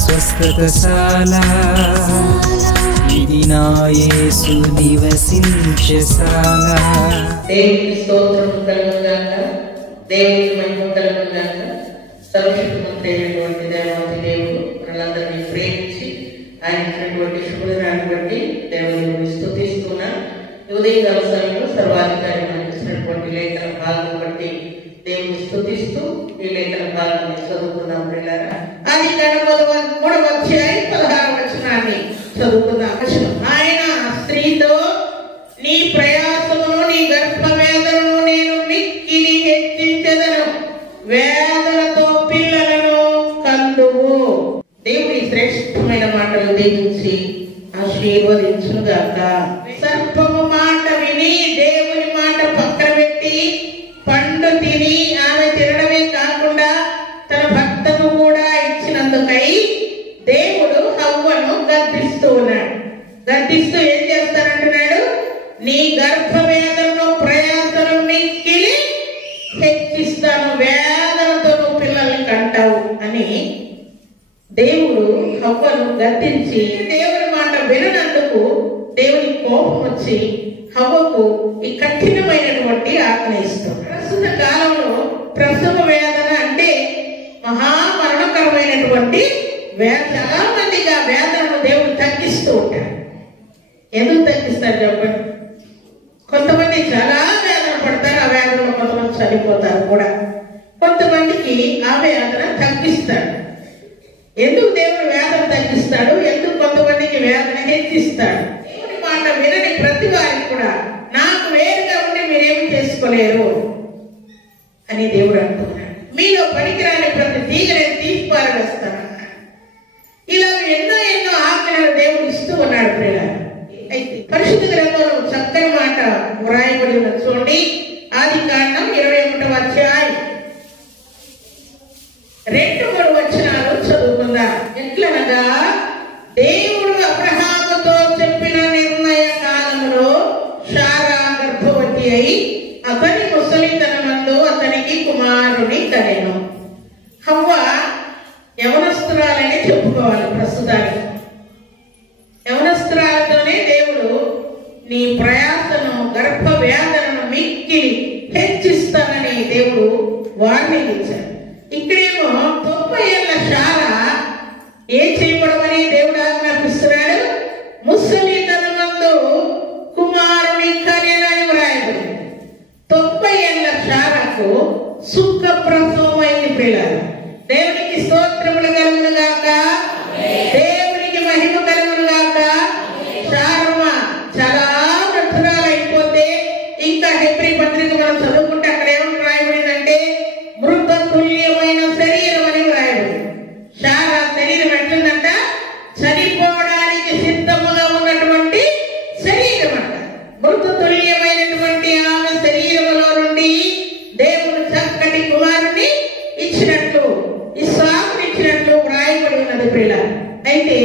స్వస్థతశాల ఇది నా యేసు నివసించశాల. దేవునికి స్తోత్రం కలుగుగాక, దేవునికి మహిమ కలుగుగాక. సర్వశక్తిమంతుడు అయినటువంటి దేవాది దేవుడు మనలందరినీ ప్రేమించి ఆయన ఇచ్చినటువంటి శుభదినాన్ని బట్టి దేవుని స్తుతిస్తున్నా. ఉదయకాల సమయంలో సర్వాధికారి మనకి ఇచ్చినటువంటి లేఖన భాగం బట్టి దేవుని స్తుతిస్తూ ఈ లేఖన భాగాన్ని చదువుకుందాం. అది 3వ అధ్యాయం 16వ వచనాన్ని చదువుకుందాం. ఆయన స్త్రీతో, నీ ప్రయాసమును నీ గర్భవేదనను నేను మిక్కిలి హెచ్చించెదను, వేదనతో పిల్లలను కందువు. దేవుని శ్రేష్టమైన మాటలు దీవించి ఆశీర్వదించుగాక. సర్పము మాట విని దేవుని మాట పక్కన పెట్టి పండు తిని ఆమె తినడమే కాకుండా తన భర్తను కూడా ఇచ్చినందుకై దేవుడు హవ్వను గద్దిస్తూ ఉన్నాడు. గద్దిస్తూ ఏం చేస్తానంటున్నాడు? నీ గర్భవేదనను ప్రయాసను మిక్కిలి హెచ్చిస్తాను, వేదనతో నువ్వు పిల్లల్ని కంటావు అని దేవుడు హవ్వను గద్దించి, దేవుని మాట విననందుకు దేవుని కోపం వచ్చి హవ్వకు ఈ కఠినమైనటువంటి ఆజ్ఞ ఇస్తాడు. ప్రస్తుత కాలంలో ప్రసవ వేదన అంటే మహామరణకరమైనటువంటి వేదన. చాలా మందికి ఆ వేదనను దేవుడు తగ్గిస్తూ ఉంటాడు. ఎందుకు తగ్గిస్తారు చెప్పండి? కొంతమంది చాలా వేదన పడతారు, ఆ వేదనలో కొంతమంది చనిపోతారు కూడా. కొంతమందికి ఆ వేదన తగ్గిస్తాడు. ఎందుకు దేవుడు వేదన తగ్గిస్తాడు? ఎందుకు కొంతమందికి వేదన హెచ్చిస్తాడు? దేవుని మాట వినని ప్రతి వారికి కూడా నాకు వేరుగా ఉండి మీరేమి చేసుకోలేరు అని దేవుడు అంటున్నాడు. మీలో పనికిరాని ప్రతి తీగని తీసి పారవేస్తాను. ఇలా ఎన్నో ఎన్నో ఆజ్ఞలు దేవుడు ఇస్తూ ఉన్నాడు ప్రియులారా. అయితే పరిశుద్ధ గ్రంథంలో చక్కని మాట వ్రాయబడి ఉన్న చూడండి. ఆదికాండం 21వ అధ్యాయం 2-3 వచనాలు చదువుకుందాం. ఎట్లనగా దేవుడు అబ్రహాముతో చెప్పిన నిర్ణయ కాలంలో శారా గర్భవతి అయి అతని ముసలితనమందు అతనికి కుమారుని కనెను. హవ్వ యవనస్తురాలని చెప్పుకోవాలి. ప్రస్తుతానికి యవనస్తురాలతోనే దేవుడు నీ ప్రయాసను గర్భ వేదనను మిక్కిలి హెచ్చిస్తానని దేవుడు వార్నింగ్ ఇచ్చాడు. ఇక్కడేమో 90 ఏళ్ల శారా ఏం చేయబడమని దేవుడు ఆజ్ఞాపిస్తున్నాడు? ముసలితనమందు కుమారుని కనెనని వ్రాయబడింది. 90 ఏళ్ల శారకు సుఖ ప్రసవం అయింది పిల్లలు. దేవునికి స్తోత్రములు కలుగును గాక, దేవునికి మహిమ కలుగును గాక. శారమ్మ చాలా వృద్ధురాలు అయిపోతే ఇంకా హెబ్రీ పత్రిక మనం చదువుకుంటే అక్కడ ఏమని రాయబడిందంటే మృత తుల్యమైన శరీరం అని రాయబడింది. శారా శరీరం ఎట్లుందంట? చనిపోవడానికి సిద్ధముగా ఉన్నటువంటి శరీరం అంట. మృత తుల్యమైనటువంటి ఆమె శరీరములో నుండి దేవుడు చక్కటి కుమారుని ఇచ్చినట్లు, ఇస్సాకునిచ్చినట్లు వ్రాయబడి ఉన్నది ప్రియుల. అయితే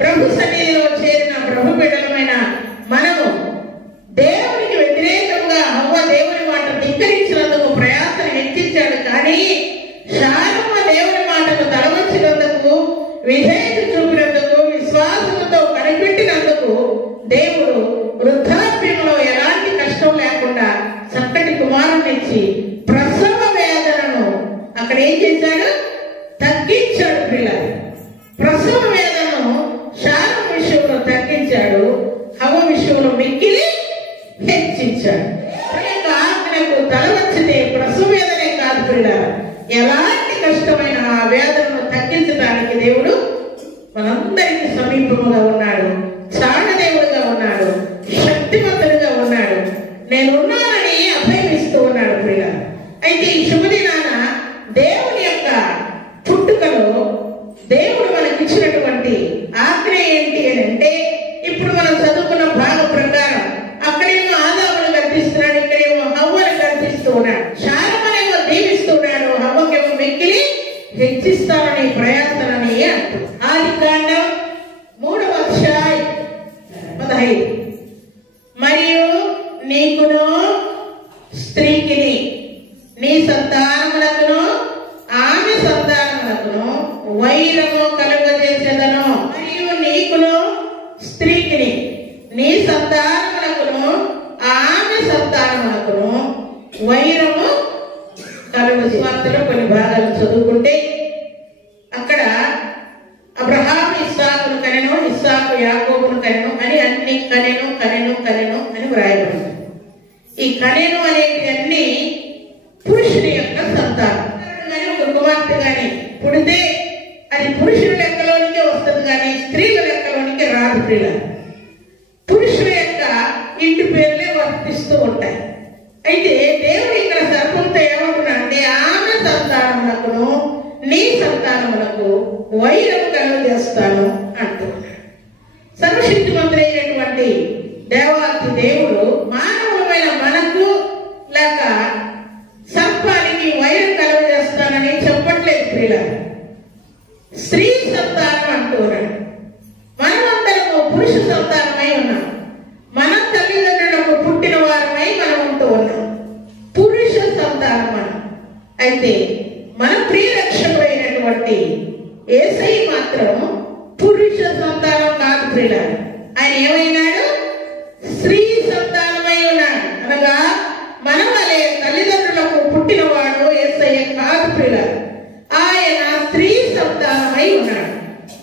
ప్రభు సన్నిధిలో చేరిన ప్రభు బిడ్డలమైన మనము దేవునికి వ్యతిరేకంగా హవ్వ దేవుని మాట ధిక్కరించినందుకు ప్రయాసన హెచ్చించాడు. కానీ శారమ్మ దేవుని మాటకు తలవంచినందుకు, విధేయత చూపినందుకు, విశ్వాసంతో కనిపెట్టినందుకు దేవుడు వృద్ధాప్యంలో ఎలాంటి కష్టం లేకుండా చక్కటి కుమారుని ఇచ్చి ప్రసవ వేదనను అక్కడ ఏం చేశాడు? తగ్గించాడు పిల్లలు. ప్రసవ వేదనను శారమ్మ విషయంలో తగ్గించాడు, హవ్వ విషయంలో మిక్కిలి హెచ్చించాడు. ఆజ్ఞకు తలవచ్చితే ప్రసవ వేదనే కాదు పిల్లలు, ఎలాంటి కష్టమైన ఆ వేదనను తగ్గించడానికి దేవుడు మనందరికీ సమీపముగా ఉన్నాడు, చాడదేవుడుగా ఉన్నాడు, శక్తివంతుడిగా ఉన్నాడు. నేనున్నానని అభయమిస్తూ ఉన్నాడు పిల్లలు. అయితే ఈ శుభదినాన దేవుని యొక్క పుట్టుకలో దేవుడు మనకి ఇచ్చినటువంటి ఆజ్ఞ ఏంటి అని అంటే, ఇప్పుడు మనం చదువుకున్న భాగం ప్రకారం అక్కడేమో ఆదామును గర్దిస్తున్నాడు, ఇక్కడేమో హవ్వను గర్దిస్తూ ఉన్నాడు. శారమ్మనేమో దీవిస్తున్నాడు, హవ్వకేమో మిక్కిలి హెచ్చిస్తానని ప్రయాసనని అంటూ. ఆదికాండం 3వ అధ్యాయం 15 మరియు నీకును స్త్రీకిని నీ సంతానమునకును ఆమె సంతానమునకు సంతానములకును వైరము కలుగజేసేదను. మరియు నీకును స్త్రీకిని నీ సంతానములకును ఆమె సంతానములకును వైరము కలుగు. వార్తలో కొన్ని భాగాలు చదువుకుంటే అక్కడ అబ్రహాము ఇస్సాకును కనెను, ఇస్సాకు యాకోబును కనెను అని అన్ని కనెను కనెను కనెను అని వ్రాయబడింది. ఈ కనెను అనేవి అన్ని పురుషుని యొక్క సంతానం. కానీ ఒక కుమార్తె కానీ పుడితే అది పురుషుల లెక్కలోనికే వస్తుంది కానీ స్త్రీల లెక్కలోనికి రాదు. పురుషుల యొక్క ఇంటి పేర్లే వర్తిస్తూ ఉంటాయి. అయితే దేవుడు ఇక్కడ సర్పంతో ఏమంటున్నా అంటే ఆమె సంతానములకును నీ సంతానములకు వైరము కలుగజేస్తాను అంటున్నాడు. సర్వశక్తిమంతుడైనటువంటి దేవాతి దేవుడు మానవులమైన మనకు లేక సర్పానికి వైరం కలుగజేస్తానని చెప్పట్లేదు. స్త్రీ సంతానం అంటున్నాడు. మనమందరము పురుష సంతానమై ఉన్నాం. మన తల్లిదండ్రులకు పుట్టిన వారమై మనం ఉంటూ ఉన్నాం. పురుష సంతానం మనం. అయితే మన ప్రియరక్షకుడైనటువంటి యేసయ్య మాత్రం పురుష సంతానం కాదు ప్రియులారా. ఆయన ఏమైనాడు? స్త్రీ సంతానమై ఉన్నాడు. అనగా మన వలె తల్లిదండ్రులకు పుట్టినవాడు యేసయ్య కాదు ప్రియులారా. ఆయన స్త్రీ సంతానమై ఉన్నాడు.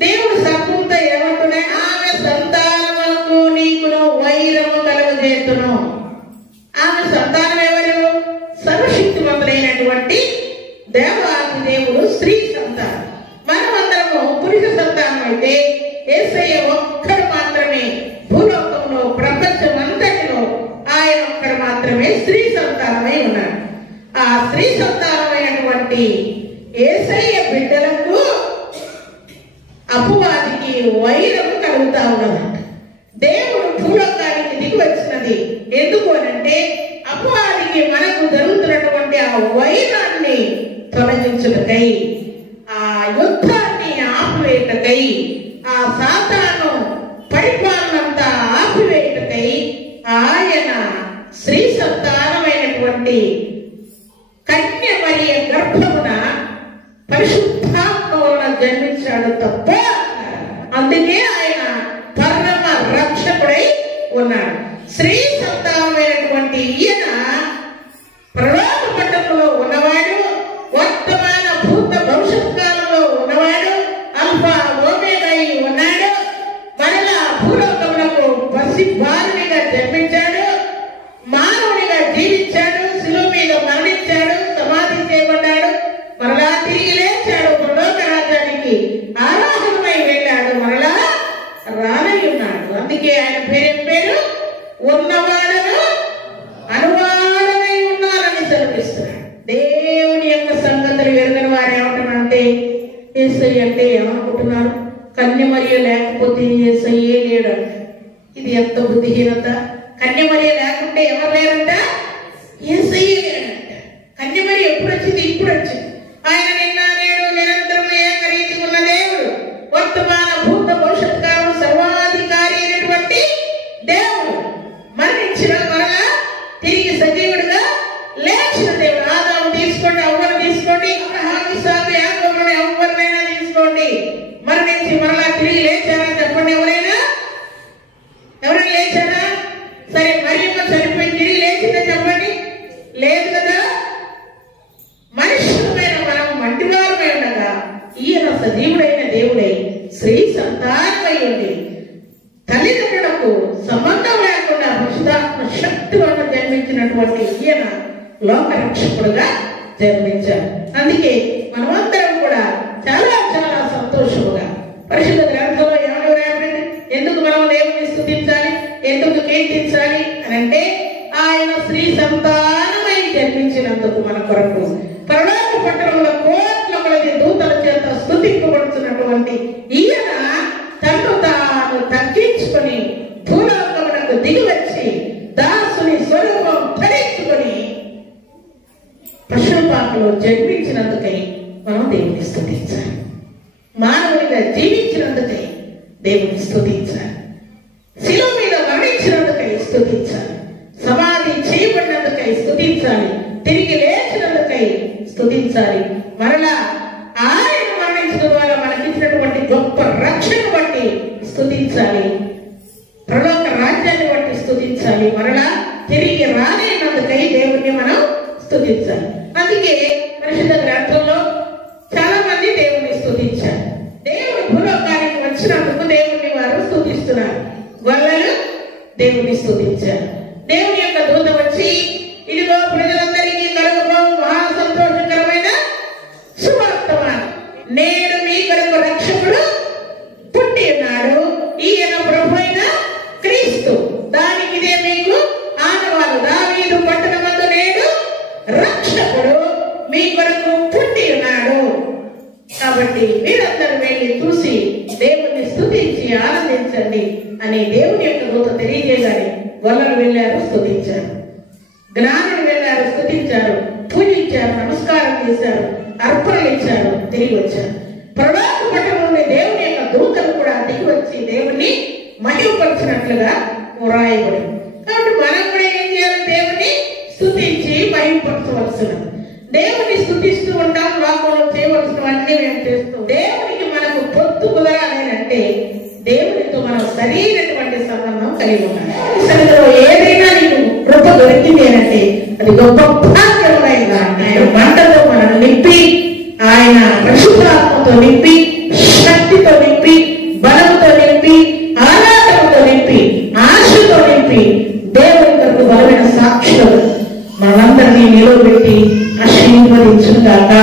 దేవుడు సర్పంతో ఏమంటున్నాడు? ఆమె సంతానములకు నీకును వైరము కలుగజేతును. ఆమె సంతానం ఎవరు? సర్వశక్తిమంతుడైనటువంటి దేవాది దేవుడు స్త్రీ సంతానం. మనమందరము పురుష సంతానం అయితే యేసయ్య ఒక్కడు మాత్రమే భూలోకంలో ప్రపంచం అంతటిలో ఆయన ఒక్కడు మాత్రమే స్త్రీ సంతానమై ఉన్నాడు. ఆ స్త్రీ సంతానమైనటువంటి యేసయ్య బిడ్డలకు అపవాదికి వైరము కలుగుతా ఉన్నదంట. దేవుడు భూలోకానికి దిగి వచ్చినది ఎందుకు అనంటే అపవాదికి మనకు జరుగుతున్నటువంటి ఆ వైరాన్ని తొలగించుటకై, ఆ యుద్ధాన్ని ఆపివేయుటకై, ఆ సాతాను పరిపాలనంతా ఆపివేయుటకై ఆయన స్త్రీ సంతానమైనటువంటి కన్య మరియ గర్భమున పరిశుద్ధాత్మ వలన జన్మించాడు తప్ప అందుకే ఆయన పరమ రక్షకుడై ఉన్నాడు. స్త్రీ సంతానమైనటువంటి ఈయన ప్రలోక పట్టణంలో ఉన్నవాడు, వర్తమాన భూత భవిష్యత్ కాలంలో ఉన్నవాడు, అల్ఫా ఓమేగా ఉన్నాడు. మరలా భూలోకములకు పసి బాలునిగా జన్మించాడు, మానవునిగా జీవించాడు, శిలువ మీద మరణించాడు, సమాధి చేయబడ్డాడు, మరలా తిరిగి లేచాడు, పరలోక రాజ్యానికి ఆరాధనమై వెళ్ళాడు, మరలా రానై ఉన్నాడు. అందుకే ఆయన పేరు ఉన్నవాడను అనువాడనై ఉన్నారని సెలవిస్తున్నాడు. దేవుని యొక్క సంగతులు ఎరుగని వారు ఏమంటున్నారంటే యేసయ్య అంటే ఏమనుకుంటున్నారు? కన్య మరియ లేకపోతే యేసయ్యే లేడంట. ఇది ఎంత బుద్ధిహీనత! కన్య మరియ లేకుంటే ఎవరు లేరంట? యేసయ్యే లేడంట. కన్య మరియ ఎప్పుడు వచ్చింది? ఇప్పుడు వచ్చింది. ఆయన నిన్న నేడు నిరంతరం ఏకరీతిగా ఉన్న దేవుడు, వర్తమాన భూత భవిష్యత్ కాలం సర్వాధికారి అయినటువంటి దేవుడు, మరణించిన మరలా తిరిగి సజీవుడిగా లేచిన దేవుడు. ఆదాము తీసుకోండి, అవ్వను తీసుకోండి, అబ్రహాము ఇస్సాకు యాకోబులను ఎవరినైనా తీసుకోండి, మరణించి మరలా తిరిగి లేచారా చెప్పండి? ఎవరైనా లేచారా? సరే, మరియమ్మ చనిపోయి తిరిగి లేచిందా చెప్పండి? లేదు కదా. మనుషులమైన మనం మంటివారమై ఉండగా ఈయన సజీవుడైన దేవుడై స్త్రీ సంతానమై ఉండి తల్లిదండ్రులకు సంబంధం లేకుండా పరిశుద్ధాత్మ శక్తి వల్ల జన్మించినటువంటి ఈయన లోక రక్షకుడుగా జన్మించారు. అందుకే మనమందరం కూడా చాలా చాలా సంతోషముగా పరిశుద్ధ గ్రంథంలో ఏమని రాయబడింది? ఎందుకు మనం దేవుని స్తుతించాలి, ఎందుకు కీర్తించాలి అని అంటే ఆయన స్త్రీ సంతానమై జన్మించినందుకు మన కొరకు పరలోక పట్టణంలో కోట్ల కొలది దూతల చేత స్తుతింపబడుతున్నటువంటి ఈయన తను తాను తగ్గించుకొని భూలోకమునకు దిగి వచ్చి దాసుని స్వరూపం ధరించుకొని పశుపాకలో జన్మించినందుకై మనం దేవుని స్తుతించాలి. మానవునిగా జీవించినందుకై దేవుని స్తుతించాలి. శిలువ మీద మరణించినందుకై స్తుతించాలి. సమాధి చేయబడినందుకై స్తుతించాలి. తిరిగి లేచినందుకై స్తుతించాలి. మరలా ఆయన స్తుతించాలి, పరలోక రాజ్యాన్ని బట్టి స్తుతించాలి, మరలా తిరిగి రాలేనందుకై దేవుణ్ణి మనం స్తుతించాలి. అందుకే పరిశుద్ధ గ్రంథంలో చాలా మంది దేవుణ్ణి స్తుతించారు. దేవుడు భూలోకానికి వచ్చినందుకు దేవుణ్ణి వారు స్తుతిస్తున్నారు. గొల్లలు దేవుణ్ణి స్తుతించారు. దేవుని యొక్క దూత వచ్చి, ఇదిగో ప్రజలందరికీ కలుగుబో మహా సంతోషకరమైన సువార్తమానం, నేడు మీ కొరకు రక్షకుడు పుట్టి ఉన్నాడు, ఈయన ప్రభు అయిన క్రీస్తు, దానికి ఇదే మీకు ఆనవాలు, దావీదు పట్టణమందు నేడు రక్షకుడు మీ కొరకు పుట్టి ఉన్నాడు. కాబట్టి మీరందరూ వెళ్ళి చూసి దేవుణ్ణి స్తుతించి ఆనందించండి అని దేవుని యొక్క దూత తెలియజేయాలి. గొల్లలు వెళ్ళారు, స్తుతించారు. జ్ఞానులు వెళ్ళారు, స్తుతించారు, పూజించారు, నమస్కారం చేశారు, అర్పణలు ఇచ్చారు, తిరిగి వచ్చారు. పరలోక పట్టణం నుండి దేవుని యొక్క దూతలు కూడా దిగి వచ్చి దేవుణ్ణి మహిమపరిచినట్లుగా రాయబడి. కాబట్టి మనం కూడా ఏం చేయాలి? దేవుణ్ణి స్తుతించి మహిమపరచవలసిన, దేవుని స్తుతిస్తూ ఉంటాం. లోకంలో చేయవలసినవన్నీ మేము చేస్తూ, దేవునికి మనకు పొత్తు కుదరాలంటే దేవునితో మనం సరైనటువంటి సంబంధం కలిగి ఉండాలి. ఏదైనా నీకు కృప దొరికింది అంటే అది గొప్ప భాగ్యమైన ఆయన మంటతో మనం నింపి, ఆయన పరిశుద్ధాత్మతో నింపి, శక్తితో నింపి, బలంతో నింపి, ఆరాధనతో నింపి, ఆశతో నింపి, దేవుని కొరకు బలమైన సాక్షులు మనందరినీ నిలవబెట్టి ఆశీర్వదించుగాక.